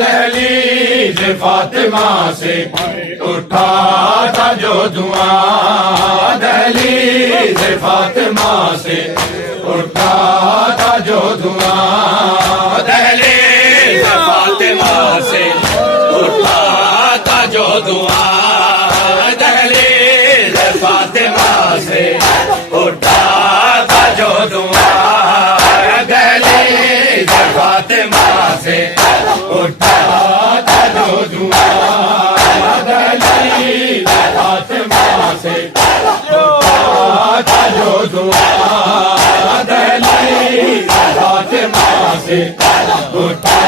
दहलीज फातिमा से उठा था जो धुआं, दहलीज फातिमा से उठा था जो धुआं, दहलीज फातिमा से उठा था जो धुआं, दहलीज फातिमा से उठा था जो धुआं, दहलीज फातिमा से उठा था जो धुआं, दहलीज फातिमा से उठा था जो धुआं, दहलीज फातिमा से उठा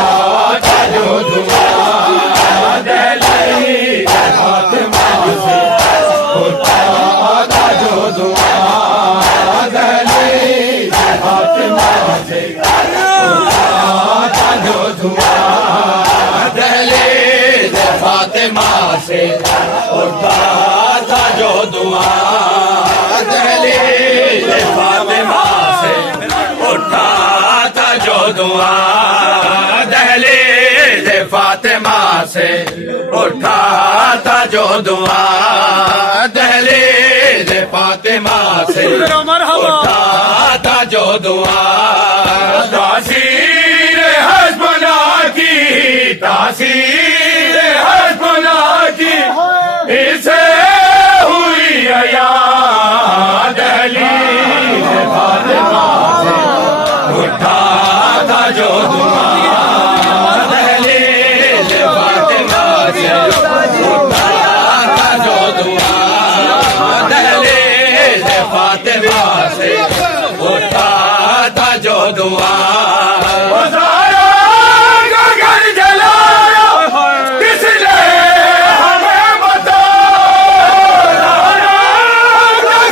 था जो धुआं, दहलीज फातिमा से उठा था जो धुआं, दहलीज फातिमा से उठा था जो धुआं, दहलीज फातिमा से उठा था जो धुआं, दहलीज फातिमा से उठा था जो धुआं, दहलीज फातिमा से उठा था जो धुआं, दहलीज फातिमा से उठा था जो धुआं, तासीर हस्बुल्लाह की, तासीर हस्बुल्लाह की इसे हुई अया, दहलीज फातिमा से उठा था जो धुआं, दहलीज फातिमा से उठा था जो धुआं, दहलीज फातिमा से उठा था जो धुआं, घर जलाया किसने हमें बताया,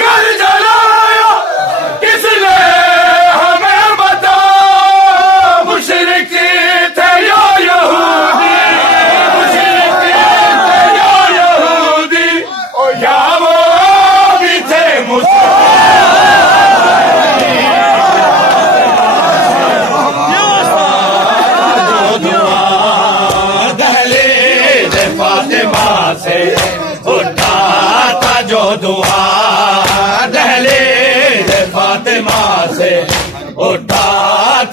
घर जलाया किसने हमें बताया, मुशरिक थे या यहूदी, मुशरिक थे या यहूदी, या वो भी थे दहलीज फातिमा से उठा था जो धुआं, दहलीज फातिमा से उठा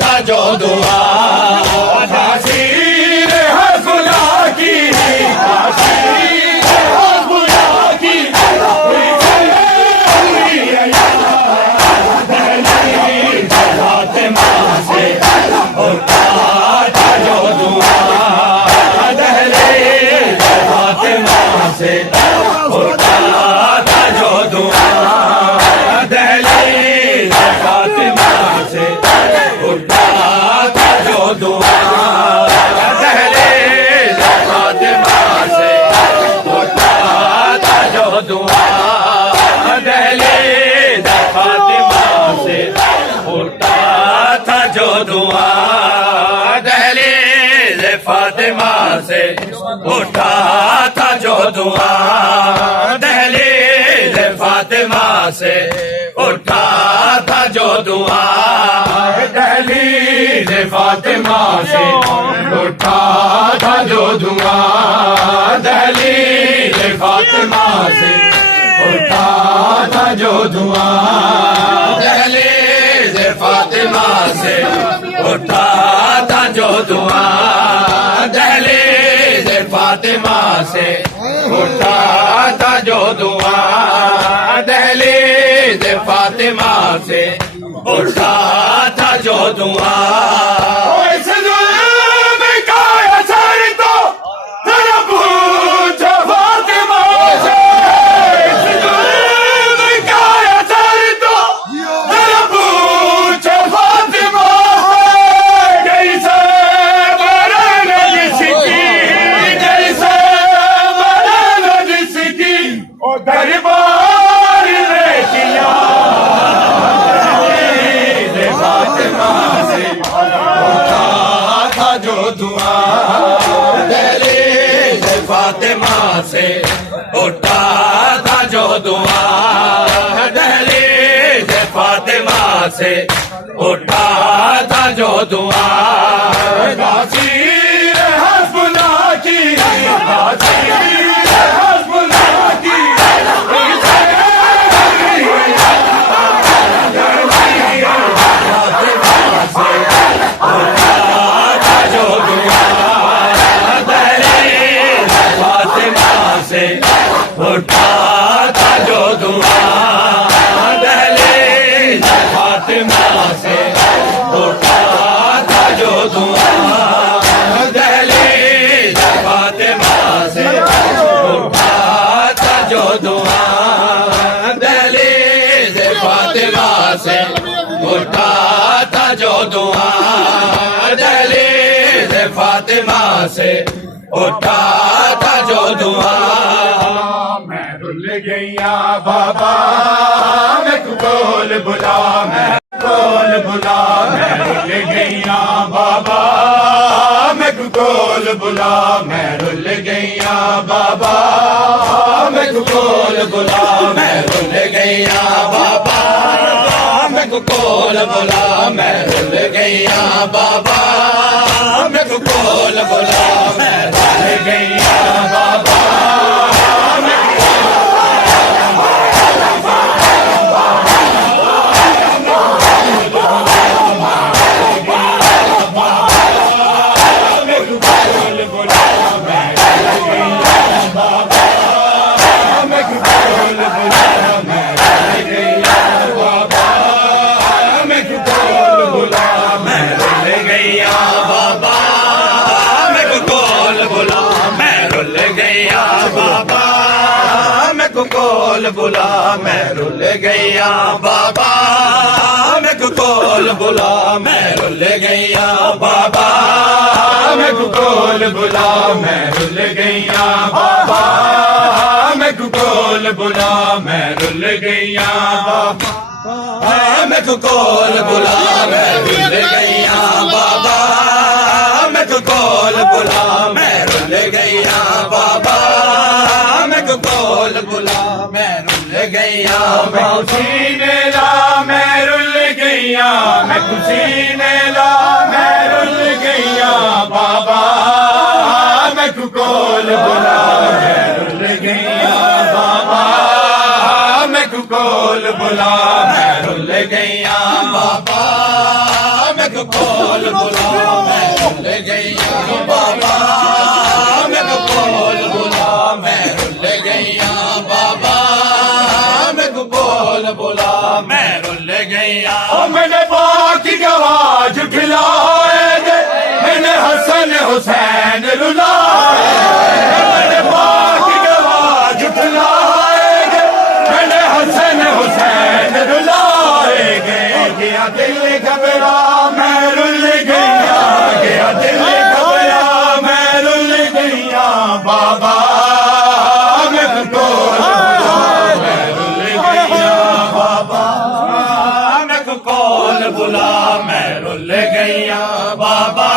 था जो धुआं, तासीर हस्बुल्लाह की, तासीर हस्बुल्लाह की दहलीज फातिमा से उठा था जो धुआं, दहलीज फातिमा से उठा था जो धुआं, दहलीज फातिमा से उठा था जो धुआं, दहलीज फातिमा से उठा था जो धुआं, दहलीज फातिमा से उठा था जो धुआं, दहलीज फातिमा से उठा था जो धुआं, दहलीज फातिमा से उठा था जो धुआं, दहलीज फातिमा से उठा था जो धुआं, दहलीज फातिमा से उठा था जो धुआं, दहलीज फातिमा से उठा था जो धुआं, दहलीज फातिमा से उठा था जो धुआं, दहलीज फातिमा से उठा था जो धुआं, इस जुल्म का असर तो जरा पूछो फातिमा से, इस जुल्म का असर तो जरा पूछो फातिमा से, जैसे मरण जिसकी, जैसे मरण जिसकी ओ दरबार में किया, फातिमा से उठा था जो धुआं, दहलीज फातिमा से उठा था जो धुआं, दहलीज फातिमा से उठा था जो धुआं, तासीर हस्ब उठा था जो धुआं दहलीज फातिमा से उठा था जो धुआं दहलीज फातिमा से उठा था जो धुआं दहलीज फातिमा से उठा था जो धुआं दहलीज फातिमा से उठा था जो धुआं मैं रुल गईया बाबा मैं बोल बुला मैं बोल बुला मैं रुल गईया बाबा मैं बोल बुला मैं रुल गईया बाबा मैं बोल बुला मैं रुल गईया बाबा मैं कोल बुला मैं रुल गईया बाबा मैं कोल बुला मैं रुल गईया बाबा कोल बुला मैं रुल गईया बाबा मैं कोल बुला मैं रुल गईया बाबा मैं कोल बुला मैं रुल गईया बाबा मैं कोल बुला मैं रुल गईया बाबा मैं कोल बुला मैं रुल गईया बाबा मैं कोल बुला मैं रुल गईया बाबा मैं कोल बुला मैं रुल गईया मैं खुशी ने ला मैं रुल गईया मैं खुशी ने ला मैं रुल गईया बाबा मैं कोल बुला मैं रुल गईया बाबा मैं कोल बुला मैं रुल गईया बाबा मैं कोल बुला मैं रुल गईया बाबा मैं कोल बुला मैं रुल गईया बाबा मैं कोल बुला मैं रुल गईया मैंने बाकी गवाज खिलाए मैंने हसन हुसैन रुलाए मैंने बाकी गवाज खिलाए मैंने हसन हुसैन रुलाए गया दिल घबरा मैं रुल गईया गया दिल घबरा मैं रुल गईया बाबा मैं कोल मैं रुल गईया बाबा मैं कोल बुला मैं रुल गईया बाबा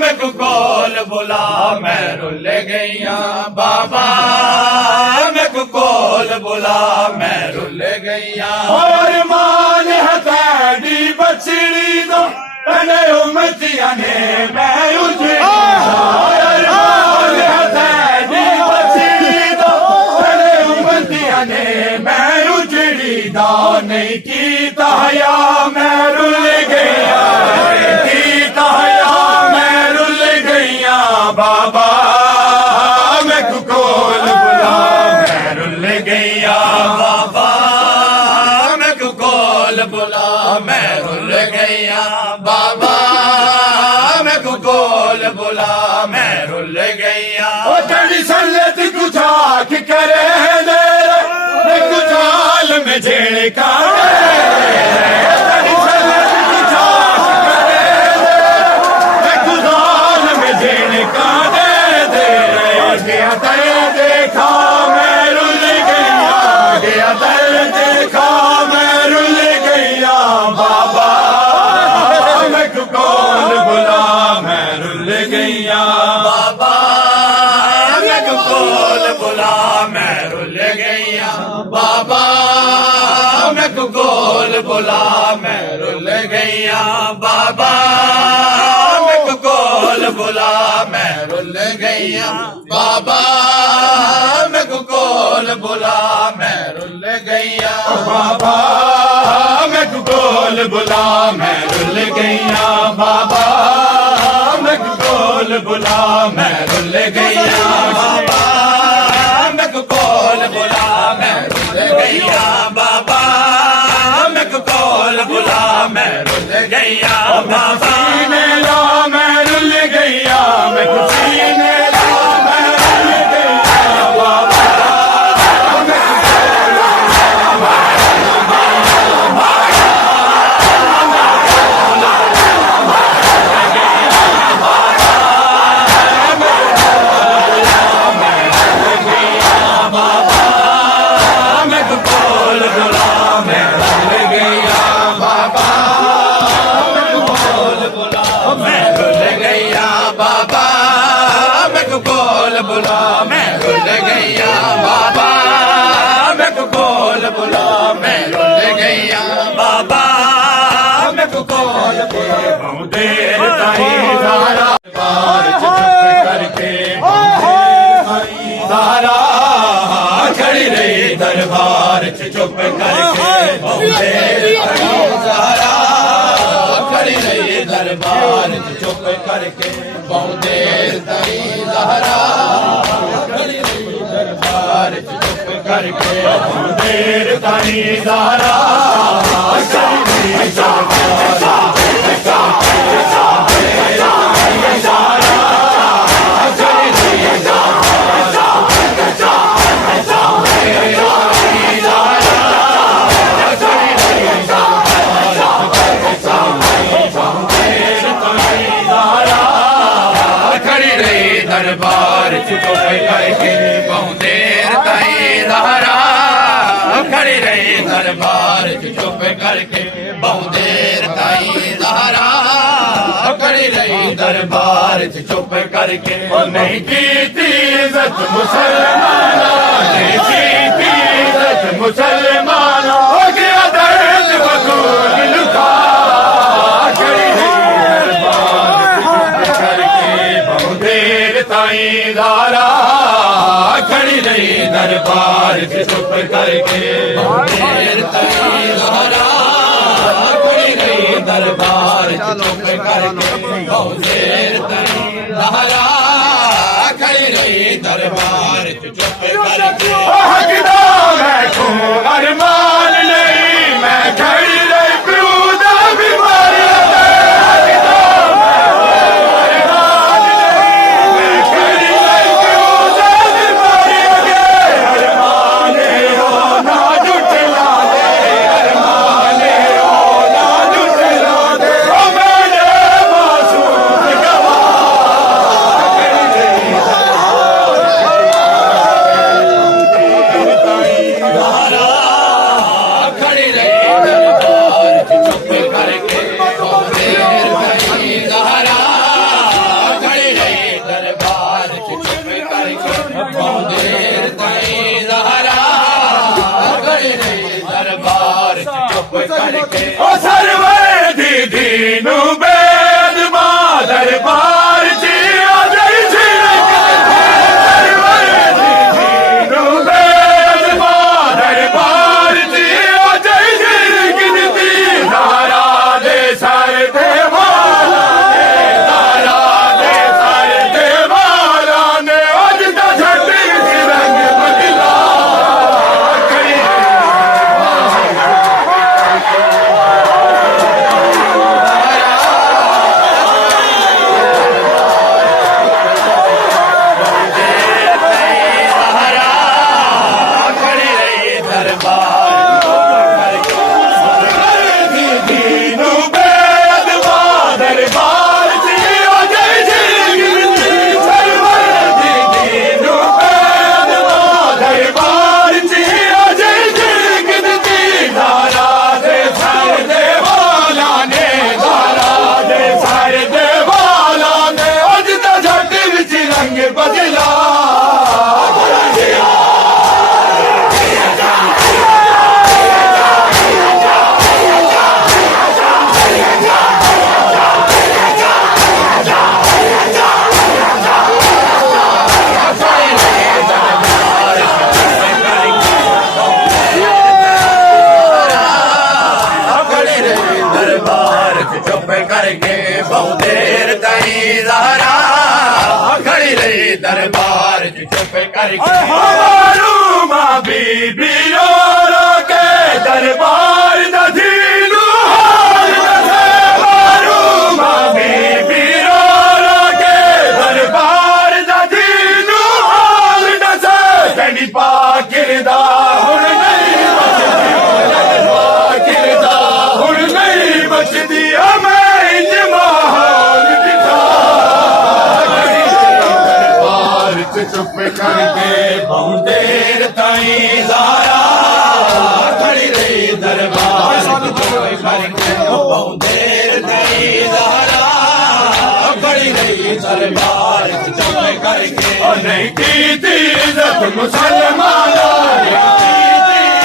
मैं कोल बुला मैं रुल गईया बाबा मैं कोल बुला मैं रुल गईया और मान हथेली बछड़ी दो अने उमतिया ने मैं उजड़ी और मान हथेली बछड़ी दो अने उमतिया ने मैं उजड़ी दा नहीं की ताया मैं रुल गईया की ताया मैं रुल गईया बाबा मैं कोल बुला मैं रुल गईया बाबा मैं कोल बुला मैं रुल गईया बाबा मैं कोल बुला मैं रुल गईया ओ तेरी सल्लत कुछ आँख करे दे कुछ हाल में झेड़का तेरी सल्लत कुछ आँख करे दे कुछ हाल में झेड़का दे गया दर देखा मैं रुल गईया गया दर देखा मैं रुल गईया बाबा मैं कोल बुला मैं रुल गईया बाबा मैं कोल बुला मैं रुल गईया बाबा मैं कोल बुला मैं रुल गईया बाबा मैं कोल बुला मैं रुल गईया बाबा मैं कोल बुला मैं रुल गईया बाबा मैं कोल बुला मैं रुल गईया बाबा मैं कोल बुला मैं रुल गईया बाबा मैं कोल गईया बाबा ने ला मैं रुल गईया मैं खुशी ने ला मैं रुल गईया बाबा बुला मैं रुल गईया बाबा मैं को बोल बुला मैं रुल गईया बाबा मैं को बोल बुला बहु देर ताई सारा बार चुप करके सारा खड़ी रही दरबार च चुप करके बहु देर ताई सारा खड़ी रही दरबार च चुप करके बहु देर ताई सहारा करके देर ताई सारा खड़ी रही दरबार चुप करके बहु देर ताई सहारा खड़ी रही दरबार चुप करके बहु देर ताई सहारा खड़ी रही दरबार चुप करके नहीं की इज्जत मुसलमाना नहीं की इज्जत मुसलमाना हो गया दर्द बकूल लुका खड़ी रही दरबार करके बहु देर ताई दारा खड़ी रही दरबार चुप करके देर ताई सहारा खड़ी रही दरबार चुप करके बहु देर ताई सहारा खड़ी रही दरबार चुप करके हकदा मैं को अरमान नहीं मैं खड़ी रही प्रूदा बीमारी सरवर दीदी नू बेद मादर बार जी आ जाई सरवर दीदी नू बेद मादर बार जी आ जाई गिनती धारा दे सर दे वाला ने धारा दे सर दे वाला ने आज दा छटी रंग बदला करी मारूमा बीबी रो के दरबार दधीलू हाल चुप करके बहुत देर ताई ज़हरा खड़ी रही दरबार च चुप करके बहुत देर ताई ज़हरा खड़ी रही दरबार च चुप करके और नहीं की थी इज्जत मुसलमाना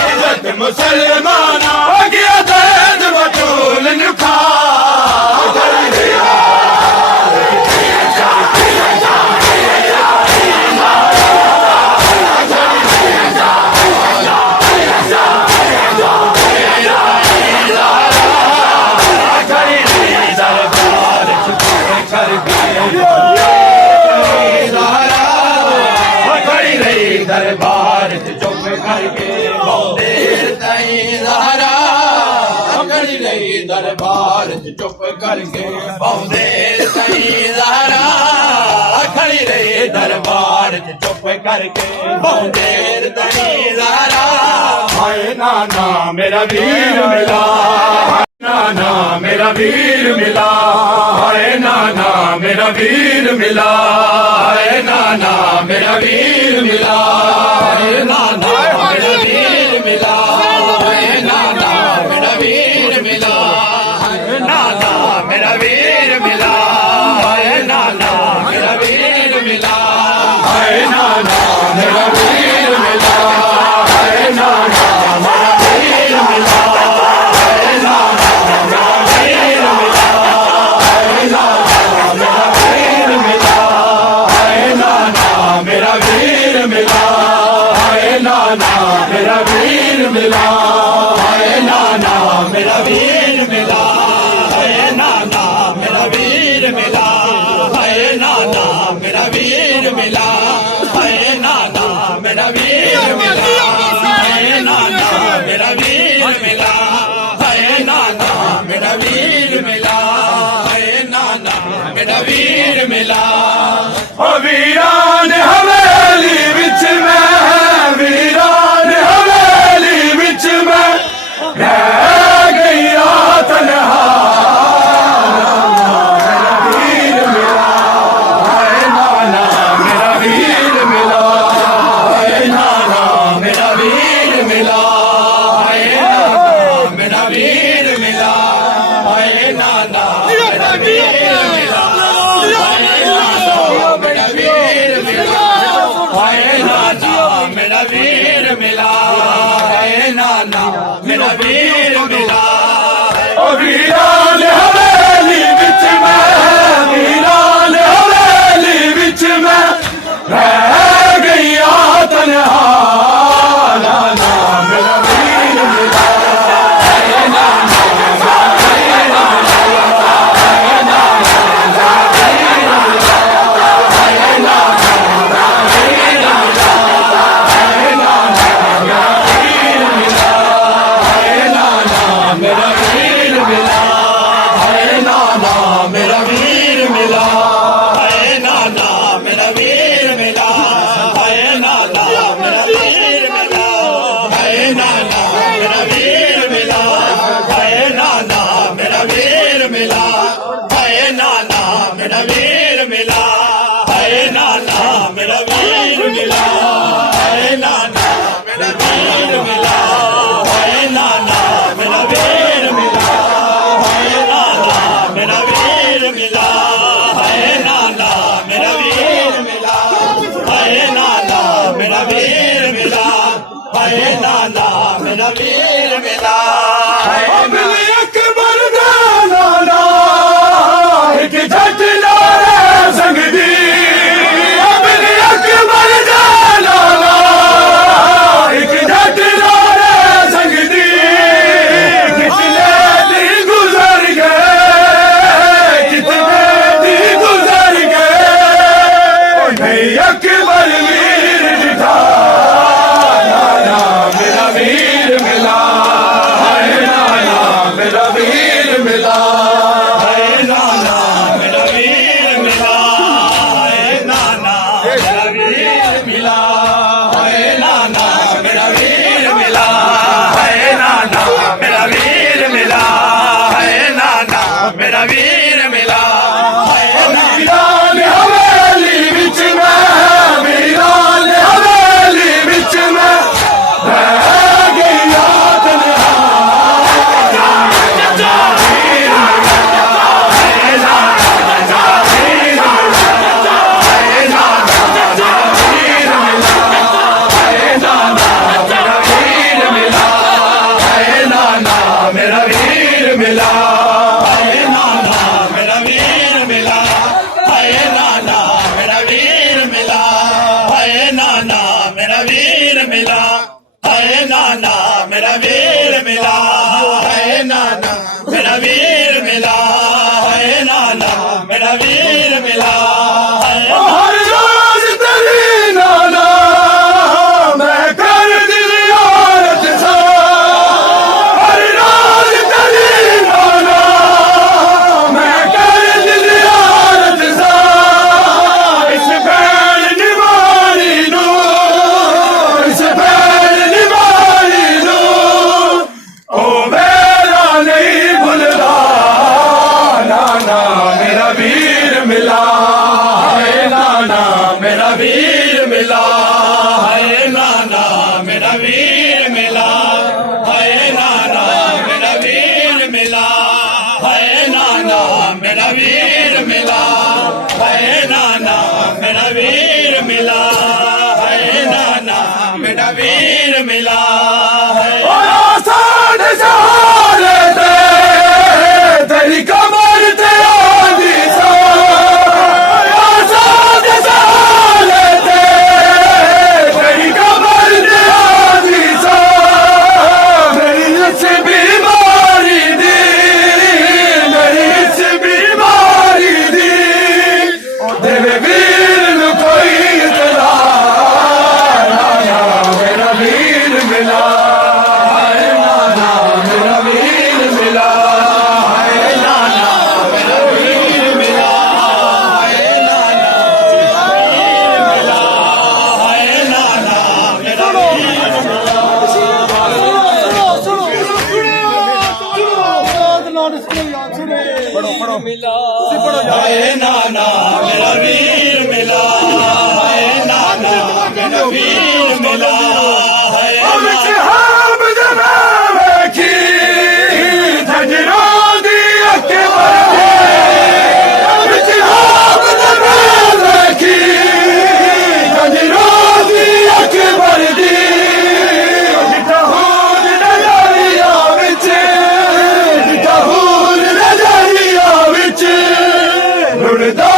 इज्जत मुसलमाना हो गया दर्द बतूल नुखा दरबार च चुप करके बहुत देर ताईं ज़हरा खड़ी रही दरबार च चुप करके बहुत देर ताईं ज़हरा खड़ी रही दरबार च चुप करके बहुत देर ताईं ज़हरा हाय नाना मेरा वीर मिला नाना मेरा वीर मिला हाय नाना मेरा वीर मिला हाय नाना मेरा वीर मिला हाय नाना मेरा वीर मिला हाय नाना मेरा वीर मिला हाय नाना मेरा वीर मिला हाय नाना मेरा वीर मिला हाय नाना मेरा वीर मिला हाय नाना मेरा वीर मिला हाय नाना मेरा वीर मिला हाय नाना मेरा वीर मिला हाय नाना मेरा वीर मिला हाय नाना मेरा वीर मिला हाय नाना मेरा वीर मिला हाय नाना मेरा वीर मिला हाय नाना मेरा वीर मिला हाय नाना मेरा वीर मिला हाय नाना मेरा वीर मिला ओ वीरान हवेली विच में वीरान हवेली विच में रह गईया तन्हा वीर मिला हाय नाना मेरा वीर मिला हाय नाना मेरा वीर मिला हाय नाना मेरा वीर मिला हाय नाना मेरा वीर मिला हाय नाना मेरा वीर मिला हाय नाना मेरा वीर मिला ओ वीरान हवेली विच में वीरान हवेली विच में रह गईया तन्हा नाना मेरा वीर मिला हाय नाना मेरा वीर मिला हाय नाना मेरा वीर मिला हाय नाना मेरा वीर मिला हाय नाना मेरा वीर मिला हाय नाना मेरा वीर मिला हाय नाना मेरा वीर मिला हाय नाना मेरा वीर मिला हाय नाना मेरा वीर मिला हाय नाना मेरा वीर मिला हाय नाना मेरा वीर मिला हाय नाना मेरा वीर मिला हाय नाना मेरा वीर मिला हाय नाना मेरा वीर मिला हाय नाना मेरा वीर मिला हाय नाना मेरा वीर मिला हाय नाना मेरा वीर मिला हाय नाना मेरा वीर मिला हाय नाना मेरा वीर मिला अबली अकबर दा नाना एक झट नारे संग दी अबली अकबर दा नाना एक झट नारे संग दी कितने दिन गुजर गए कितने दिन गुजर गए नहीं अकबर वीर दिखा नाना मेरा वीर मिला हाय नाना मेरा वीर मिला है नाना मेरा वीर मिला है नाना मेरा वीर मिला है हर रोज तेरी नाना मैं कर दिल यारत सा हर रोज तेरी नाना मैं कर दिल यारत सा इस भैन निवारी नू इस भैन निवारी नू ओ मेरा नहीं भुलदा नाना मेरा वीर मिला है नाना मेरा वीर मिला है नाना मेरा वीर मिला है नाना मेरा वीर मिला है नाना मेरा वीर मिला है नाना मेरा वीर मिला है नाना मेरा वीर मिला है और आसान सहारे थे तेरी कमर ते आंधी सा आसान सहारे थे तेरी कमर ते आंधी सा मेरी इस बीमारी दी मेरी इस बीमारी दी ओ तेरे वीर नू कोई इतला नाना मेरा वीर मिला है नाना मेरा वीर मिला है नाना मेरा वीर मिला है नाना मेरा वीर है नाना मेरा वीर मिला है नाना मेरा वीर मिला है ਵਿੱਚ ਹਾਬ ਜਨਾ ਵੇਖੀ ਧਜਰਾਂ ਦੀ ਅਕਬਰ ਦੇ ਵਿੱਚ ਹਾਬ ਜਨਾ ਵੇਖੀ ਧਜਰਾਂ ਦੀ ਅਕਬਰ ਦੀ ਜਿੱਥਾ ਹੂਰ ਨਜ਼ਰੀਆ ਵਿੱਚ ਜਿੱਥਾ ਹੂਰ ਨਜ਼ਰੀਆ ਵਿੱਚ ਰੁੜਦਾ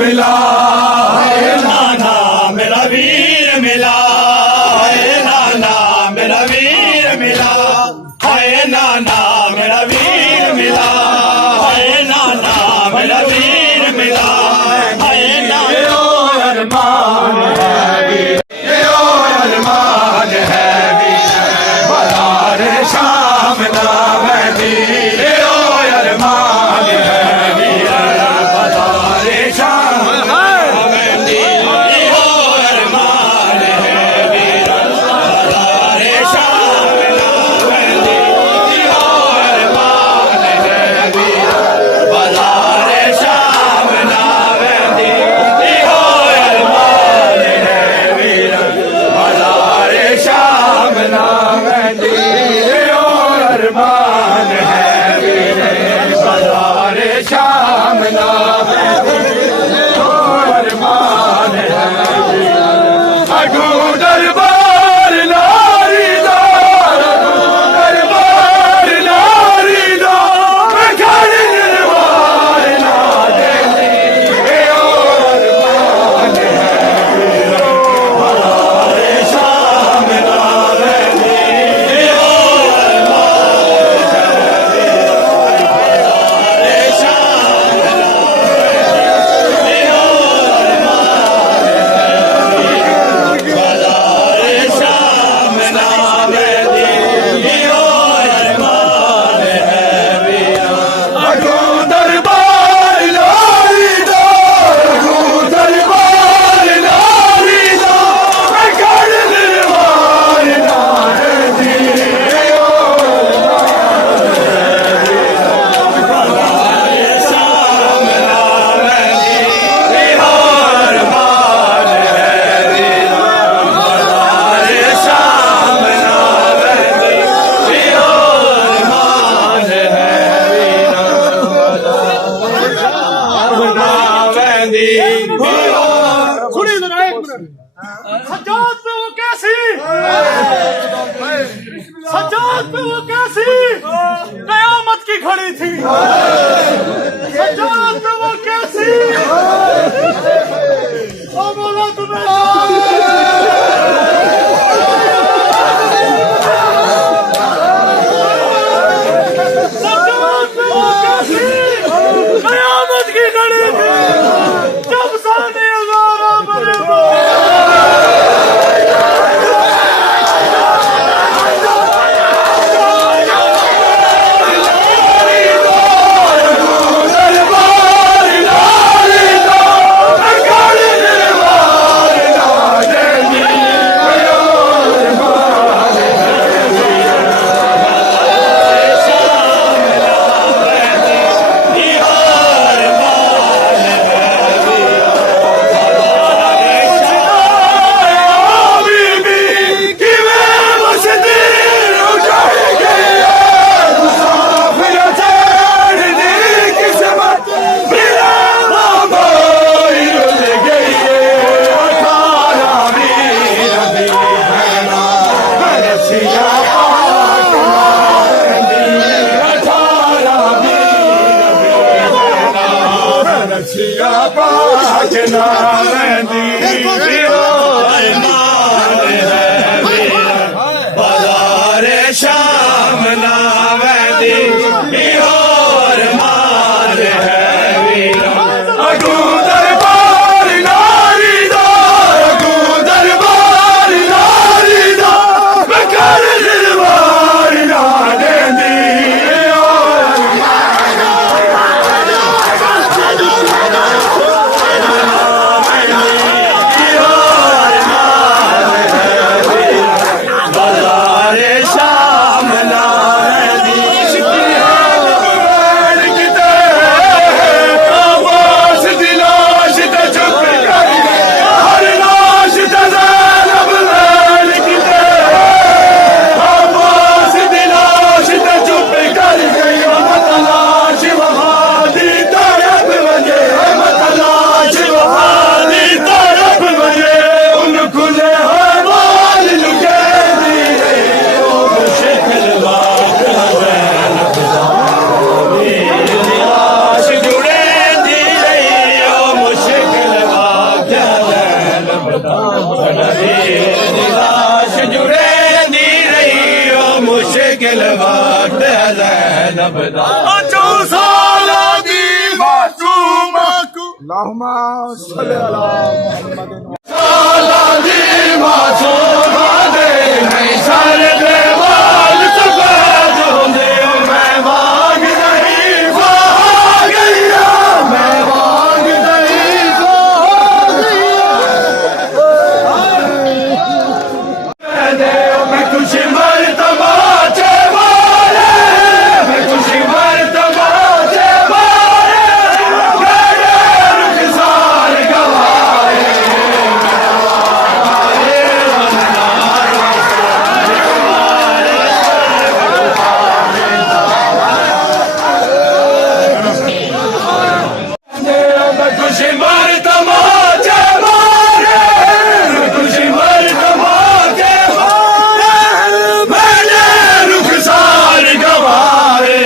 मिला नाना मेरा वीर मिला हाय नाना मेरा वीर मिला हाय नाना मेरा वीर मिला हाय नाना मेरा वीर मिला हाय नाना अरमान है वीर अरमान है वीर बलार शाम नाम है वीर अरमान है वीर बलार शाम अरमान है वीर बलार शाम नाम है अरमान है अगू दरबार नारी दार दरबार नारी दार घर दरबार ना देती अरमान है वीर बलार शाम नाम है सज्जाद पे वो कैसी सज्जाद पे वो कैसी कयामत की खड़ी थी सज्जाद पे वो कैसी ओ बोला तुम्हें सज्जाद पे वो कैसी कयामत की खड़ी थी जब सानी हजारा बने शाम नावदी और मार है वीर अगू दरबार नारी दार अगू दरबार नारी दार कर दरबार ना देंदी ਦਾ अचो साला दी मासूम अल्लाहुम्मा सल्ली अला मुहम्मद ਸਾਲਾਂ ਦੀ ਮਾਸੂਮ ਦੇ ਨਹੀਂ ਸਾਰੇ ਦੇ ਵਾਲ ਸਫੈਦ ਹੁੰਦੇ ਮੈਂ ਵਾਂਗ ਨਹੀਂ ਸੋ ਗਈਆ ਮੈਂ ਵਾਂਗ ਨਹੀਂ ਸੋ ਗਈਆ ਮੈਂ ਖੁਸ਼ੀ ਮਰ ਤਮਾਚੇ ਵਾਲੇ ਮੈਂ ਖੁਸ਼ੀ ਮਰ ਤਮਾਚੇ ਵਾਲੇ ਮੇਰੇ ਰੁਖਸਾਰ ਗਵਾਏ खुशी मर तमाचे मारे खुशी मर तमाचे मारे मैंने रुखसार गवारे